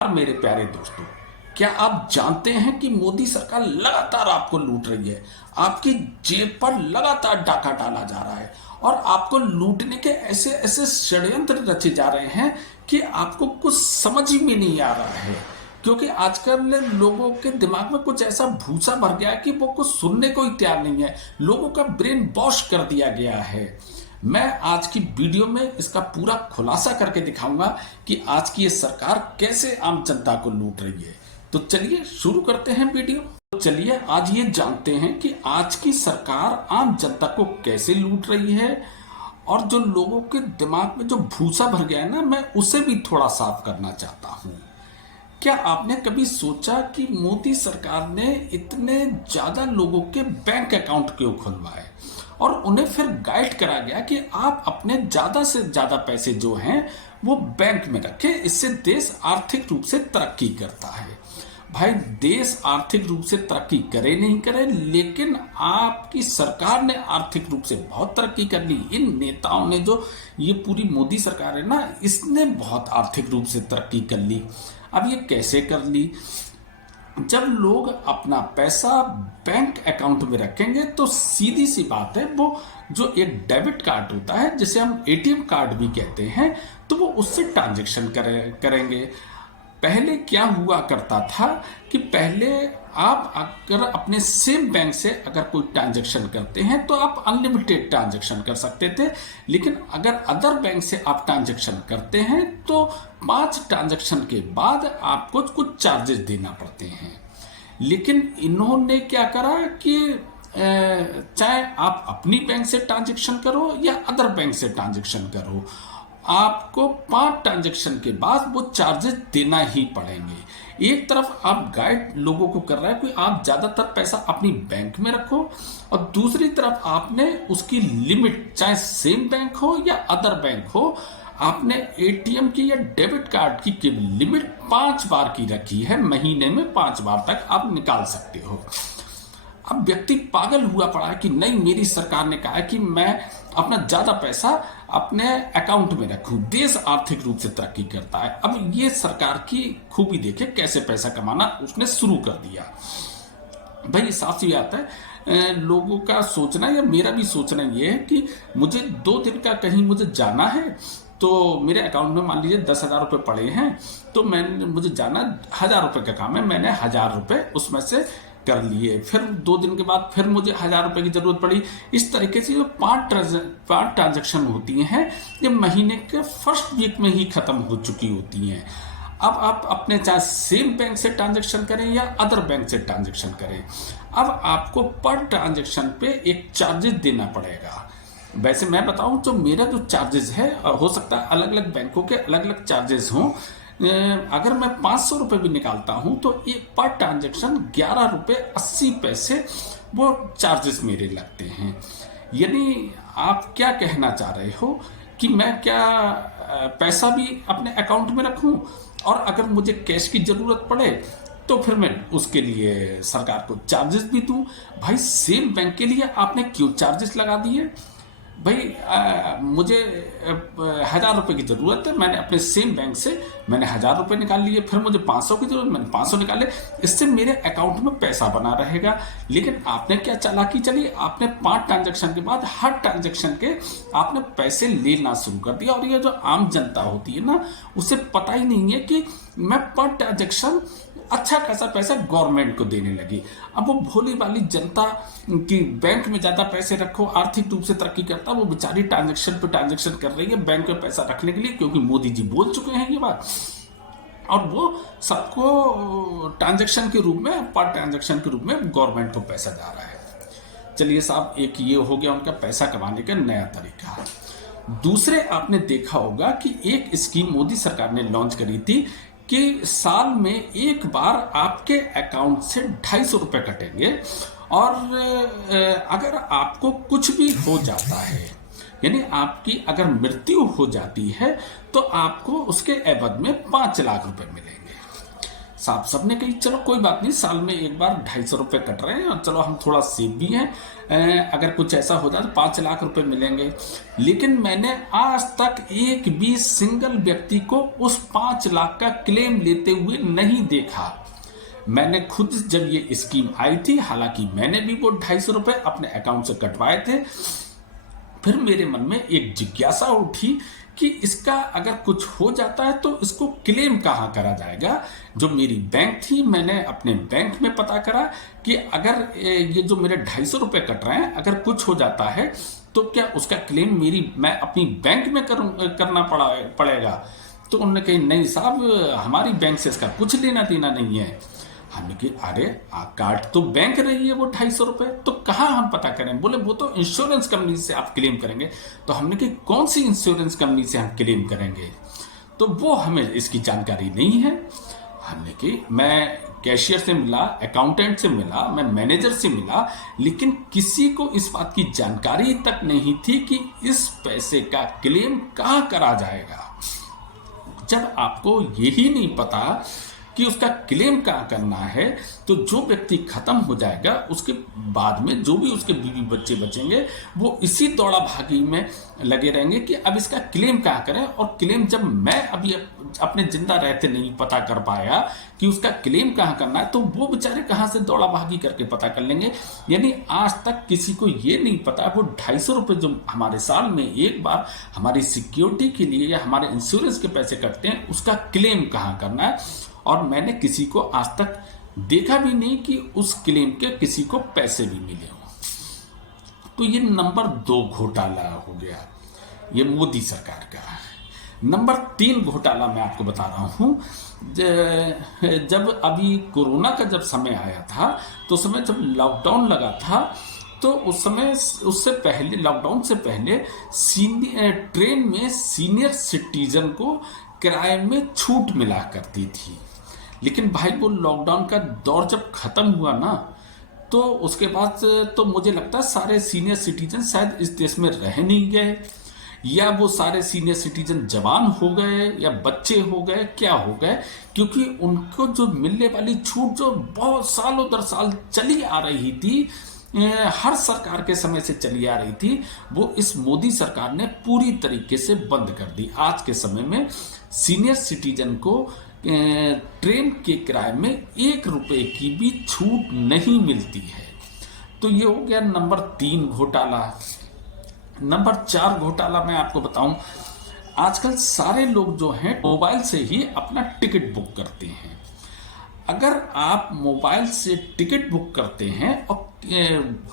मेरे प्यारे दोस्तों, क्या आप जानते हैं कि मोदी सरकार लगातार आपको लूट रही है। आपकी जेब पर लगातार डाका डाला जा रहा है और आपको लूटने के ऐसे ऐसे षड्यंत्र रचे जा रहे हैं कि आपको कुछ समझ ही में नहीं आ रहा है। क्योंकि आजकल लोगों के दिमाग में कुछ ऐसा भूसा भर गया है कि वो कुछ सुनने को ही तैयार नहीं है। लोगों का ब्रेन वॉश कर दिया गया है। मैं आज की वीडियो में इसका पूरा खुलासा करके दिखाऊंगा कि आज की ये सरकार कैसे आम जनता को लूट रही है। तो चलिए शुरू करते हैं वीडियो। तो चलिए आज ये जानते हैं कि आज की सरकार आम जनता को कैसे लूट रही है और जो लोगों के दिमाग में जो भूसा भर गया है ना, मैं उसे भी थोड़ा साफ करना चाहता हूँ। क्या आपने कभी सोचा कि मोदी सरकार ने इतने ज्यादा लोगों के बैंक अकाउंट क्यों खुलवाए और उन्हें फिर गाइड करा गया कि आप अपने ज्यादा से ज्यादा पैसे जो हैं वो बैंक में रखें, इससे देश आर्थिक रूप से तरक्की करता है। भाई, देश आर्थिक रूप से तरक्की करे नहीं करे, लेकिन आपकी सरकार ने आर्थिक रूप से बहुत तरक्की कर ली। इन नेताओं ने, जो ये पूरी मोदी सरकार है ना, इसने बहुत आर्थिक रूप से तरक्की कर ली। अब ये कैसे कर ली? जब लोग अपना पैसा बैंक अकाउंट में रखेंगे तो सीधी सी बात है, वो जो एक डेबिट कार्ड होता है जिसे हम एटीएम कार्ड भी कहते हैं, तो वो उससे ट्रांजैक्शन करेंगे। पहले क्या हुआ करता था कि पहले आप अगर अपने सेम बैंक से अगर कोई ट्रांजैक्शन करते हैं तो आप अनलिमिटेड ट्रांजैक्शन कर सकते थे, लेकिन अगर अदर बैंक से आप ट्रांजैक्शन करते हैं तो 5 ट्रांजैक्शन के बाद आपको कुछ चार्जेस देना पड़ते हैं। लेकिन इन्होंने क्या करा कि चाहे आप अपनी बैंक से ट्रांजैक्शन करो या अदर बैंक से ट्रांजैक्शन करो, आपको 5 ट्रांजैक्शन के बाद वो चार्जेस देना ही पड़ेंगे। एक तरफ आप गाइड लोगों को कर रहा है कि आप ज्यादातर पैसा अपनी बैंक में रखो, और दूसरी तरफ आपने उसकी लिमिट, चाहे सेम बैंक हो या अदर बैंक हो, आपने एटीएम की या डेबिट कार्ड की लिमिट 5 बार की रखी है। महीने में 5 बार तक आप निकाल सकते हो। अब व्यक्ति पागल हुआ पड़ा है कि नहीं, मेरी सरकार ने कहा है कि मैं अपना ज्यादा पैसा अपने अकाउंट में रखूं, देश आर्थिक रूप से तरक्की करता है। अब ये सरकार की खूबी देखे, कैसे पैसा कमाना उसने शुरू कर दिया। भाई, साफ सी बात है, लोगों का सोचना या मेरा भी सोचना ये है कि मुझे 2 दिन का कहीं मुझे जाना है, तो मेरे अकाउंट में मान लीजिए 10,000 रुपए पड़े हैं, तो मुझे जाना 1,000 रुपए का काम है, मैंने 1,000 रुपए उसमें से कर लिए। फिर 2 दिन के बाद फिर मुझे 1,000 रुपए की जरूरत पड़ी। इस तरीके से जो 5 ट्रांजैक्शन होती हैं, ये महीने के फर्स्ट वीक में ही खत्म हो चुकी होती हैं। अब आप अपने चाहे सेम बैंक से ट्रांजैक्शन करें या अदर बैंक से ट्रांजैक्शन करें, अब आपको पर ट्रांजैक्शन पे एक चार्जेस देना पड़ेगा। वैसे मैं बताऊं तो मेरा जो चार्जेस है, हो सकता है अलग अलग बैंकों के अलग अलग चार्जेस हों। अगर मैं 500 रुपए भी निकालता हूं तो एक पर ट्रांजैक्शन 11 रुपए 80 पैसे वो चार्जेस मेरे लगते हैं। यानी आप क्या कहना चाह रहे हो कि मैं क्या पैसा भी अपने अकाउंट में रखूं, और अगर मुझे कैश की जरूरत पड़े तो फिर मैं उसके लिए सरकार को चार्जेस भी दूं? भाई, सेम बैंक के लिए आपने क्यों चार्जेस लगा दिए? भाई, मुझे 1,000 रुपए की जरूरत है, मैंने अपने सेम बैंक से मैंने 1,000 रुपए निकाल लिए। फिर मुझे 500 की जरूरत, मैंने 500 निकाले। इससे मेरे अकाउंट में पैसा बना रहेगा। लेकिन आपने क्या चालाकी चली, आपने 5 ट्रांजैक्शन के बाद हर ट्रांजैक्शन के आपने पैसे लेना शुरू कर दिया। और ये जो आम जनता होती है ना, उसे पता ही नहीं है कि मैं पर ट्रांजैक्शन अच्छा खासा पैसा गवर्नमेंट को देने लगी। अब वो भोली वाली जनता की बैंक में ज्यादा पैसे रखो, आर्थिक रूप से तरक्की करता, वो बेचारी ट्रांजैक्शन पे ट्रांजैक्शन कर रही है बैंक में पैसा रखने के लिए, क्योंकि मोदी जी बोल चुके हैं ये बात। और वो सबको ट्रांजैक्शन के रूप में, पर ट्रांजैक्शन के रूप में गवर्नमेंट को पैसा जा रहा है। चलिए साहब, एक ये हो गया उनका पैसा कमाने का नया तरीका। दूसरे, आपने देखा होगा कि एक स्कीम मोदी सरकार ने लॉन्च करी थी कि साल में एक बार आपके अकाउंट से 250 रुपए कटेंगे, और अगर आपको कुछ भी हो जाता है, यानी आपकी अगर मृत्यु हो जाती है, तो आपको उसके एवज में 5 लाख रुपए मिलेंगे। साहब सबने कही चलो कोई बात नहीं, साल में एक बार 250 रुपये कट रहे हैं और चलो हम थोड़ा सेफ भी हैं, अगर कुछ ऐसा हो जाए तो 5 लाख रुपए मिलेंगे। लेकिन मैंने आज तक एक भी सिंगल व्यक्ति को उस 5 लाख का क्लेम लेते हुए नहीं देखा। मैंने खुद जब ये स्कीम आई थी, हालांकि मैंने भी वो 250 रुपये अपने अकाउंट से कटवाए थे, फिर मेरे मन में एक जिज्ञासा उठी कि इसका अगर कुछ हो जाता है तो इसको क्लेम कहाँ करा जाएगा। जो मेरी बैंक थी, मैंने अपने बैंक में पता करा कि अगर ये जो मेरे 250 रुपये कट रहे हैं, अगर कुछ हो जाता है तो क्या उसका क्लेम मैं अपनी बैंक में करना पड़ेगा। तो उन्होंने कही नहीं साहब, हमारी बैंक से इसका कुछ लेना देना नहीं है। हमने कि अरे काट तो बैंक रही है वो 250 रुपये, तो कहाँ हम पता करें। बोले वो तो इंश्योरेंस कंपनी से आप क्लेम करेंगे। तो हमने कि कौन सी इंश्योरेंस कंपनी से हम क्लेम करेंगे, तो वो हमें इसकी जानकारी नहीं है। हमने कि मैं कैशियर से मिला, अकाउंटेंट से मिला, मैं मैनेजर से मिला, लेकिन किसी को इस बात की जानकारी तक नहीं थी कि इस पैसे का क्लेम कहाँ करा जाएगा। जब आपको यही नहीं पता कि उसका क्लेम कहाँ करना है, तो जो व्यक्ति खत्म हो जाएगा उसके बाद में जो भी उसके बीवी बच्चे बचेंगे वो इसी दौड़ा भागी में लगे रहेंगे कि अब इसका क्लेम कहाँ करें। और क्लेम जब मैं अभी अपने जिंदा रहते नहीं पता कर पाया कि उसका क्लेम कहाँ करना है, तो वो बेचारे कहाँ से दौड़ा भागी करके पता कर लेंगे। यानी आज तक किसी को ये नहीं पता वो 250 रुपये जो हमारे साल में एक बार हमारी सिक्योरिटी के लिए या हमारे इंश्योरेंस के पैसे कटते हैं, उसका क्लेम कहाँ करना है। और मैंने किसी को आज तक देखा भी नहीं कि उस क्लेम के किसी को पैसे भी मिले हों। तो ये नंबर 2 घोटाला हो गया, ये मोदी सरकार का। नंबर 3 घोटाला मैं आपको बता रहा हूं। जब अभी कोरोना का जब समय आया था, तो समय जब लॉकडाउन लगा था, तो उस समय उससे पहले, लॉकडाउन से पहले ट्रेन में सीनियर सिटीजन को किराए में छूट मिला करती थी। लेकिन भाई वो लॉकडाउन का दौर जब खत्म हुआ ना, तो उसके बाद तो मुझे लगता है सारे सीनियर सिटीजन शायद इस देश में रह नहीं गए, या वो सारे सीनियर सिटीजन जवान हो गए या बच्चे हो गए, क्या हो गए, क्योंकि उनको जो मिलने वाली छूट जो बहुत सालों दर साल चली आ रही थी, हर सरकार के समय से चली आ रही थी, वो इस मोदी सरकार ने पूरी तरीके से बंद कर दी। आज के समय में सीनियर सिटीजन को ट्रेन के किराए में 1 रुपए की भी छूट नहीं मिलती है। तो ये हो गया नंबर 3 घोटाला। नंबर 4 घोटाला मैं आपको बताऊं, आजकल सारे लोग जो हैं मोबाइल से ही अपना टिकट बुक करते हैं। अगर आप मोबाइल से टिकट बुक करते हैं और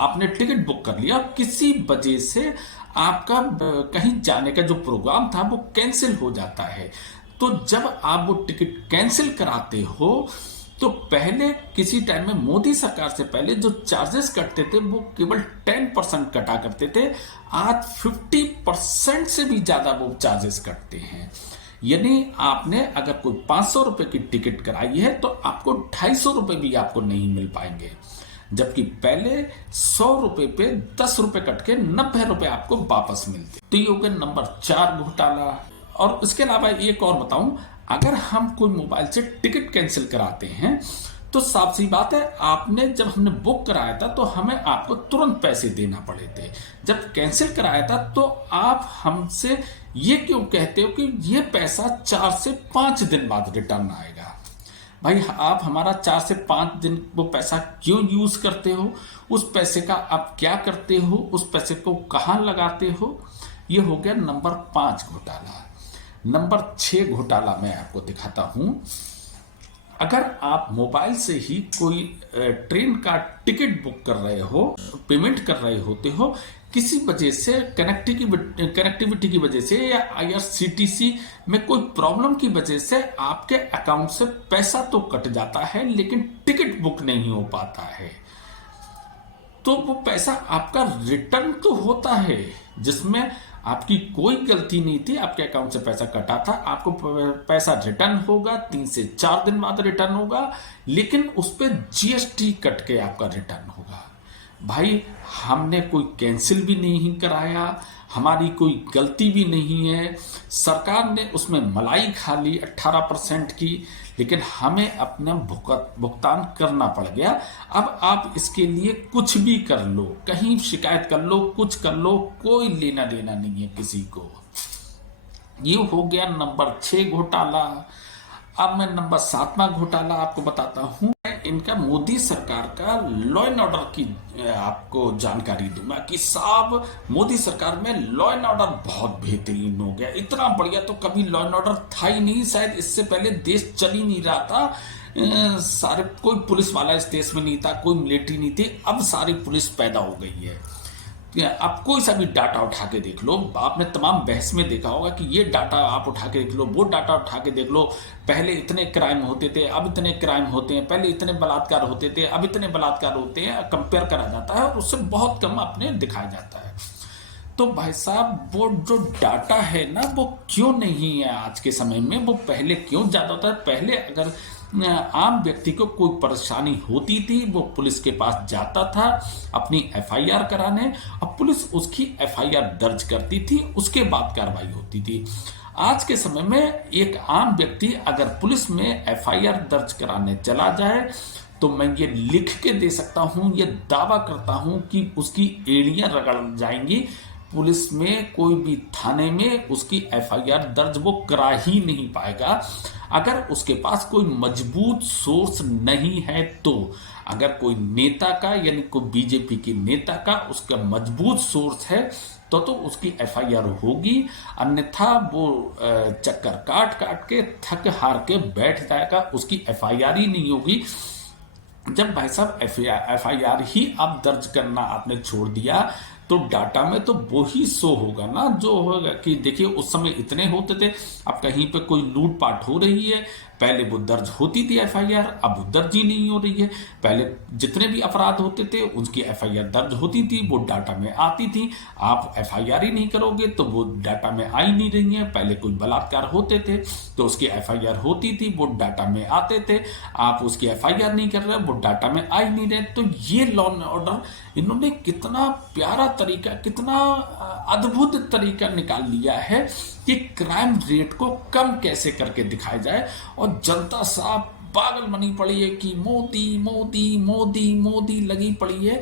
आपने टिकट बुक कर लिया, किसी वजह से आपका कहीं जाने का जो प्रोग्राम था वो कैंसिल हो जाता है, तो जब आप वो टिकट कैंसिल कराते हो, तो पहले किसी टाइम में मोदी सरकार से पहले जो चार्जेस कटते थे वो केवल 10% कटा करते थे। आज 50% से भी ज्यादा वो चार्जेस कटते हैं। यानी आपने अगर कोई 500 रुपए की टिकट कराई है तो आपको 250 रुपए भी आपको नहीं मिल पाएंगे, जबकि पहले 100 रुपए पे 10 रुपए कट के 90 रुपए आपको वापस मिलते। तो ये हो गया नंबर 4 घोटाला। और इसके अलावा एक और बताऊं, अगर हम कोई मोबाइल से टिकट कैंसिल कराते हैं तो साफ सी बात है, आपने जब हमने बुक कराया था तो हमें आपको तुरंत पैसे देना पड़े थे। जब कैंसिल कराया था तो आप हमसे ये क्यों कहते हो कि ये पैसा 4 से 5 दिन बाद रिटर्न आएगा। भाई आप हमारा 4 से 5 दिन वो पैसा क्यों यूज करते हो, उस पैसे का आप क्या करते हो, उस पैसे को कहाँ लगाते हो। ये हो गया नंबर 5 घोटाला। नंबर 6 घोटाला मैं आपको दिखाता हूं। अगर आप मोबाइल से ही कोई ट्रेन का टिकट बुक कर रहे हो, पेमेंट कर रहे होते हो, किसी वजह से कनेक्टिविटी की वजह से या IRCTC में कोई प्रॉब्लम की वजह से आपके अकाउंट से पैसा तो कट जाता है लेकिन टिकट बुक नहीं हो पाता है, तो वो पैसा आपका रिटर्न तो होता है, जिसमें आपकी कोई गलती नहीं थी, आपके अकाउंट से पैसा कटा था, आपको पैसा रिटर्न होगा, 3 से 4 दिन बाद रिटर्न होगा, लेकिन उस पर GST कट के आपका रिटर्न होगा। भाई हमने कोई कैंसिल भी नहीं कराया, हमारी कोई गलती भी नहीं है। सरकार ने उसमें मलाई खा ली 18% की, लेकिन हमें अपना भुगतान करना पड़ गया। अब आप इसके लिए कुछ भी कर लो, कहीं शिकायत कर लो, कुछ कर लो, कोई लेना देना नहीं है किसी को। ये हो गया नंबर 6 घोटाला। अब मैं नंबर 7वां घोटाला आपको बताता हूँ। इनका मोदी सरकार का लॉ एंड ऑर्डर की आपको जानकारी दूंगा कि साहब मोदी सरकार में लॉ एंड ऑर्डर बहुत बेहतरीन हो गया। इतना बढ़िया तो कभी लॉ एंड ऑर्डर था ही नहीं, शायद इससे पहले देश चल ही नहीं रहा था। सारे कोई पुलिस वाला इस देश में नहीं था, कोई मिलिट्री नहीं थी, अब सारी पुलिस पैदा हो गई है। आप कोई सा भी डाटा उठा के देख लो, आपने तमाम बहस में देखा होगा कि ये डाटा आप उठा के देख लो, वो डाटा उठा के देख लो। पहले इतने क्राइम होते थे, अब इतने क्राइम होते हैं, पहले इतने बलात्कार होते थे, अब इतने बलात्कार होते हैं, कंपेयर करा जाता है और उससे बहुत कम अपने दिखाया जाता है। तो भाई साहब वो जो डाटा है ना, वो क्यों नहीं है आज के समय में, वो पहले क्यों ज्यादा होता है। पहले अगर आम व्यक्ति को कोई परेशानी होती थी, वो पुलिस के पास जाता था अपनी एफआईआर कराने, और पुलिस उसकी एफआईआर दर्ज करती थी, उसके बाद कार्रवाई होती थी। आज के समय में एक आम व्यक्ति अगर पुलिस में एफआईआर दर्ज कराने चला जाए तो मैं ये लिख के दे सकता हूं, ये दावा करता हूं कि उसकी एड़ियां रगड़ जाएंगी। पुलिस में कोई भी थाने में उसकी एफआईआर दर्ज वो करा ही नहीं पाएगा अगर उसके पास कोई मजबूत सोर्स नहीं है। तो अगर कोई नेता का यानी कोई बीजेपी के नेता का उसका मजबूत सोर्स है तो उसकी एफआईआर होगी, अन्यथा वो चक्कर काट काट के थक हार के बैठ जाएगा, उसकी एफआईआर ही नहीं होगी। जब भाई साहब एफआईआर ही आप दर्ज करना आपने छोड़ दिया तो डाटा में तो वो ही शो होगा ना जो होगा कि देखिए उस समय इतने होते थे, अब कहीं पे कोई लूटपाट हो रही है, पहले वो दर्ज होती थी एफआईआर, अब वो दर्ज ही नहीं हो रही है। पहले जितने भी अपराध होते थे उनकी एफआईआर दर्ज होती थी, वो डाटा में आती थी। आप एफआईआर ही नहीं करोगे तो वो डाटा में आ ही नहीं रही है। पहले कोई बलात्कार होते थे तो उसकी एफआईआर होती थी, वो डाटा में आते थे। आप उसकी एफआईआर नहीं कर रहे, वो डाटा में आ ही नहीं रहे। तो ये लॉ एंड ऑर्डर इन्होंने कितना प्यारा तरीका, कितना अद्भुत तरीका निकाल लिया है कि क्राइम रेट को कम कैसे करके दिखाया जाए। और जनता साहब पागल बनी पड़ी है कि मोदी मोदी मोदी मोदी लगी पड़ी है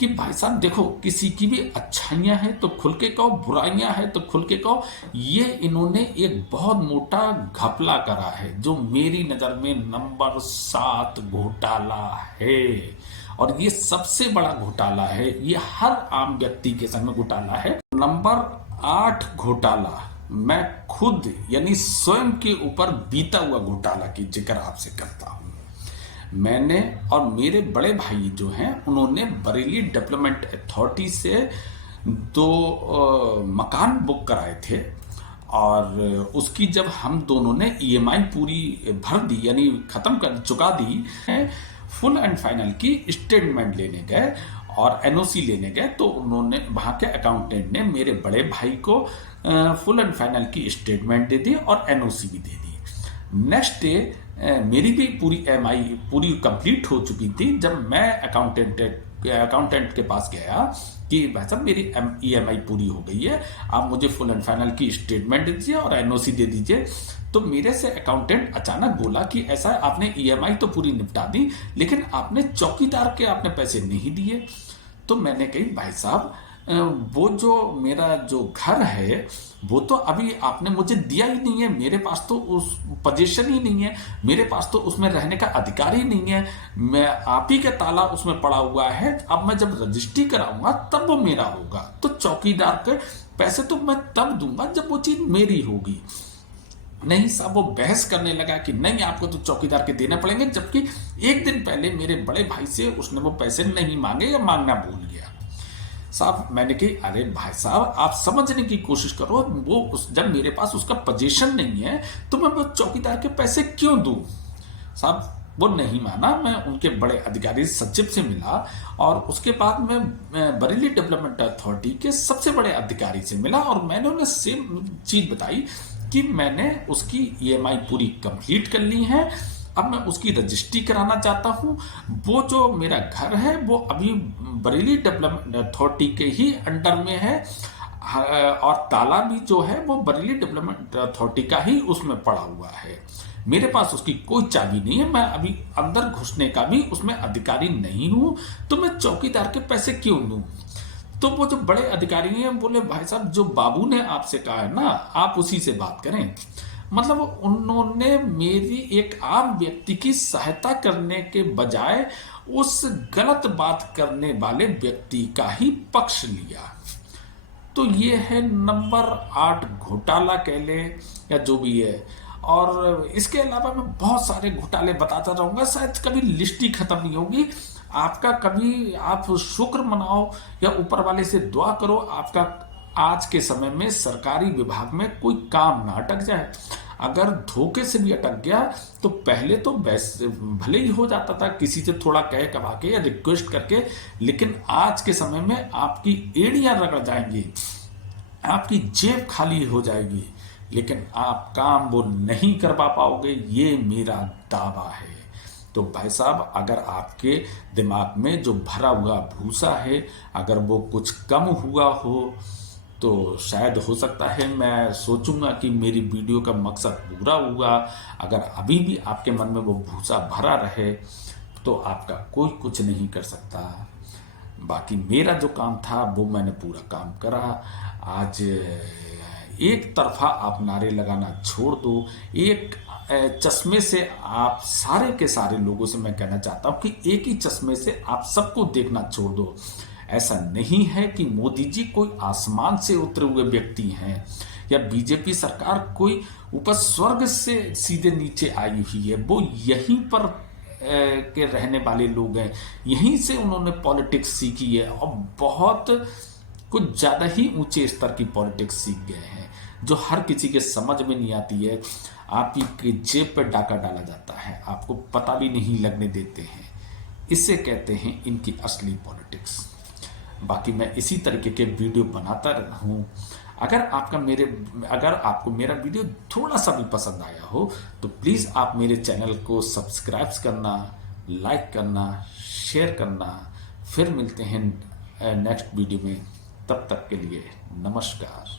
कि भाई साहब देखो किसी की भी अच्छाइयां हैं तो खुल के कहो, बुराइयां हैं तो खुल के कहो। ये इन्होंने एक बहुत मोटा घपला करा है जो मेरी नजर में नंबर 7 घोटाला है, और ये सबसे बड़ा घोटाला है। ये हर आम व्यक्ति के संग में घोटाला है। नंबर 8 घोटाला मैं खुद यानी स्वयं के ऊपर बीता हुआ घोटाला की जिक्र आपसे करता हूं। मैंने और मेरे बड़े भाई जो हैं उन्होंने बरेली डेवलपमेंट अथॉरिटी से 2 मकान बुक कराए थे, और उसकी जब हम दोनों ने ईएमआई पूरी भर दी यानी खत्म कर चुका दी, फुल एंड फाइनल की स्टेटमेंट लेने गए और एनओसी लेने गए तो उन्होंने वहां के अकाउंटेंट ने मेरे बड़े भाई को फुल एंड फाइनल की स्टेटमेंट दे दी और एनओसी भी दे दी। नेक्स्ट डे मेरी भी पूरी ईएमआई पूरी कंप्लीट हो चुकी थी। जब मैं अकाउंटेंट के पास गया कि भाई साहब मेरी ईएमआई पूरी हो गई है, आप मुझे फुल एंड फाइनल की स्टेटमेंट दे दीजिए और एनओसी दे दीजिए, तो मेरे से अकाउंटेंट अचानक बोला कि ऐसा आपने ईएमआई तो पूरी निपटा दी लेकिन आपने चौकीदार के आपने पैसे नहीं दिए। तो मैंने कही भाई साहब वो जो मेरा जो घर है वो तो अभी आपने मुझे दिया ही नहीं है, मेरे पास तो उस पोजीशन ही नहीं है, मेरे पास तो उसमें रहने का अधिकार ही नहीं है, मैं आप ही का ताला उसमें पड़ा हुआ है। अब मैं जब रजिस्ट्री कराऊंगा तब वो मेरा होगा, तो चौकीदार के पैसे तो मैं तब दूंगा जब वो चीज मेरी होगी। नहीं साहब वो बहस करने लगा कि नहीं आपको तो चौकीदार के देने पड़ेंगे, जबकि एक दिन पहले मेरे बड़े भाई से उसने वो पैसे नहीं मांगे या मांगना भूल गया। साहब मैंने कही अरे भाई साहब आप समझने की कोशिश करो, वो जब मेरे पास उसका पोजीशन नहीं है तो मैं वो चौकीदार के पैसे क्यों दूं। साहब वो नहीं माना। मैं उनके बड़े अधिकारी सचिव से मिला और उसके बाद मैं बरेली डेवलपमेंट अथॉरिटी के सबसे बड़े अधिकारी से मिला और मैंने उन्हें सेम चीज बताई कि मैंने उसकी ईएमआई पूरी कंप्लीट कर ली है, अब मैं उसकी रजिस्ट्री कराना चाहता हूं। वो जो मेरा घर है वो अभी बरेली डेवलपमेंट अथॉरिटी के ही अंडर में है। और ताला भी जो है वो बरेली डेवलपमेंट अथॉरिटी का ही उसमें पड़ा हुआ है। मेरे पास उसकी कोई चाबी नहीं है, मैं अभी अंदर घुसने का भी उसमें अधिकारी नहीं हूं, तो मैं चौकीदार के पैसे क्यों दूं? तो वो जो बड़े अधिकारी हैं बोले भाई साहब जो बाबू ने आपसे कहा है ना, आप उसी से बात करें। मतलब उन्होंने मेरी एक आम व्यक्ति की सहायता करने के बजाय उस गलत बात करने वाले व्यक्ति का ही पक्ष लिया। तो ये है नंबर 8 घोटाला कह ले या जो भी है। और इसके अलावा मैं बहुत सारे घोटाले बताता रहूंगा, शायद कभी लिस्ट ही खत्म नहीं होगी। आपका कभी आप शुक्र मनाओ या ऊपर वाले से दुआ करो आपका आज के समय में सरकारी विभाग में कोई काम ना अटक जाए। अगर धोखे से भी अटक गया तो पहले तो वैसे भले ही हो जाता था किसी से थोड़ा कह कहा के या रिक्वेस्ट करके, लेकिन आज के समय में आपकी एड़ियां रगड़ जाएंगी, आपकी जेब खाली हो जाएगी, लेकिन आप काम वो नहीं करवा पाओगे, ये मेरा दावा है। तो भाई साहब अगर आपके दिमाग में जो भरा हुआ भूसा है अगर वो कुछ कम हुआ हो तो शायद हो सकता है मैं सोचूंगा कि मेरी वीडियो का मकसद पूरा हुआ। अगर अभी भी आपके मन में वो भूसा भरा रहे तो आपका कोई कुछ नहीं कर सकता। बाकी मेरा जो काम था वो मैंने पूरा काम करा। आज एक तरफा आप नारे लगाना छोड़ दो। एक चश्मे से आप सारे के सारे लोगों से मैं कहना चाहता हूं कि एक ही चश्मे से आप सबको देखना छोड़ दो। ऐसा नहीं है कि मोदी जी कोई आसमान से उतरे हुए व्यक्ति हैं या बीजेपी सरकार कोई ऊपर स्वर्ग से सीधे नीचे आई हुई है। वो यहीं पर के रहने वाले लोग हैं, यहीं से उन्होंने पॉलिटिक्स सीखी है और बहुत कुछ ज़्यादा ही ऊंचे स्तर की पॉलिटिक्स सीख गए हैं जो हर किसी के समझ में नहीं आती है। आप ही के जेब पर डाका डाला जाता है, आपको पता भी नहीं लगने देते हैं। इसे कहते हैं इनकी असली पॉलिटिक्स। बाकी मैं इसी तरीके के वीडियो बनाता रहूं। अगर आपको मेरा वीडियो थोड़ा सा भी पसंद आया हो तो प्लीज़ आप मेरे चैनल को सब्सक्राइब करना, लाइक करना, शेयर करना। फिर मिलते हैं नेक्स्ट वीडियो में, तब तक के लिए नमस्कार।